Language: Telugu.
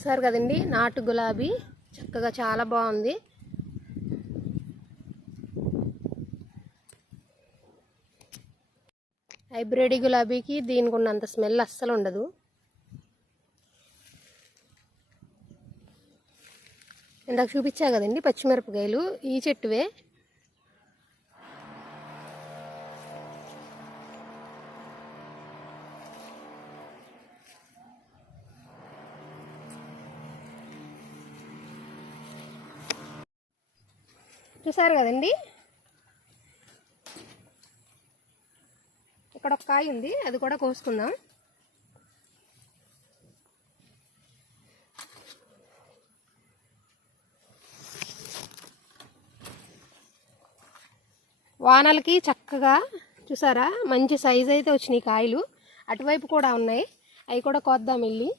చూసారు కదండి, నాటు గులాబీ చక్కగా చాలా బాగుంది. హైబ్రిడ్ గులాబీకి దీనికి ఉన్నంత స్మెల్ అస్సలు ఉండదు. ఇందాక చూపించా కదండి పచ్చిమిరపకాయలు, ఈ చెట్టువే. చూసారు కదండి, ఇక్కడ ఒక కాయ ఉంది, అది కూడా కోసుకుందాం. వానలకి చక్కగా చూసారా మంచి సైజు అయితే వచ్చినాయి కాయలు. అటువైపు కూడా ఉన్నాయి, అవి కూడా కోద్దాం వెళ్ళి.